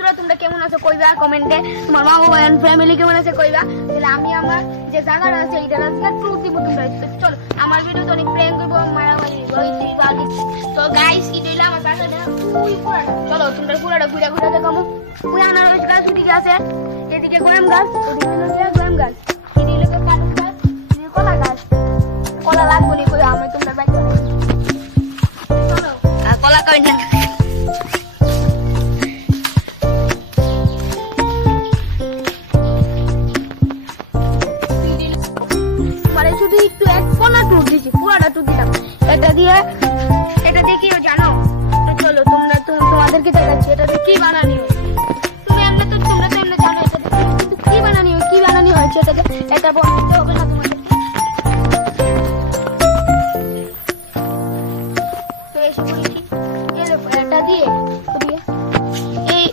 তোমরা কেমন আছো কইবা কমেন্টে, তোমার মা বাবা এন্ড ফ্যামিলি কেমন আছে কইবা। তাহলে আমি আমার যে জায়গাটা আছে এইটা আজকে ট্যুর দিব তোমরা। চলো আমার ভিডিও তো অনেক প্র্যাঙ্ক করব, মারামারি হইছে। তো গাইস কি হইলো আমার জায়গাটা ওই পুরাটা, চলো তোমরা পুরাটা ঘুরে ঘুরে দেখামু। ওই আনারস গাছ ওদিকে আছে, এদিকে গোলাম গাছ, ওদিকে হচ্ছে গোলাম গাছ, এদিকে হচ্ছে কাঁঠাল গাছ, এদিকে কলা গাছ। কলা লাগবে নি কই আমি তোমরা বাইরে চলো কলা কই না। শুধু একটু এক কোনা টুর দিচ্ছি, পুরাটা টুর দিলাম। এটা দিয়ে কি জানো? তো চলো তোমাদেরকে দেখাচ্ছি এটাতে কি বানানি হয়েছে। তোমরা তো এমনি জানো এটাতে কিন্তু কি বানানি হয়েছে। এটাতে এটা বলতে হবে না তোমাদেরকে। তো এসে বলেছি এটা দিয়ে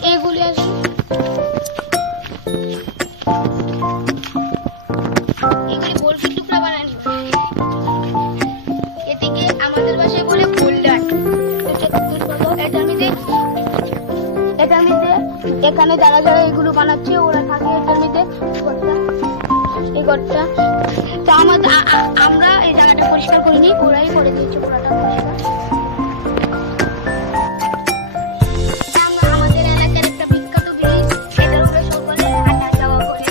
এইগুলি আসি এখানে যারা যারা এগুলো বানাচ্ছে ওরা থাকে এটার মধ্যে এই ঘরটা। তো আমরা এই জায়গাটা পরিষ্কার করিনি, ওরাই করে দিয়েছে পুরাটা পরিষ্কার। আমাদের এলাকার একটা বিখ্যাত ব্রিজ, এটার উপরে সকালে হাঁটা যাওয়া করে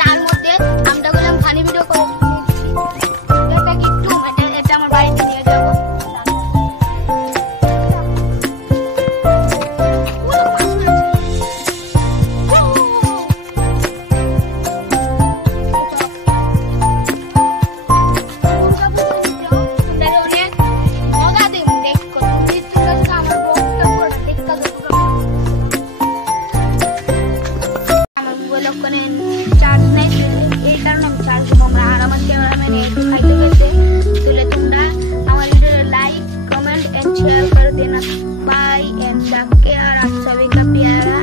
তার মধ্যে আমরা বললাম ফানি ভিডিও করে এটা আমার বাড়িতে নিয়ে যাবো। চার্জ নেই, এই কারণে আমি চার্জ দেবো আমরা। আর আমার ক্যামেরাম্যান একটু খাইতে গেছে। তাহলে তোমরা আমার ভিডিওতে লাইক, कमेंट एंड शेयर कर देना। Bye and take care. आप सभी का प्यारा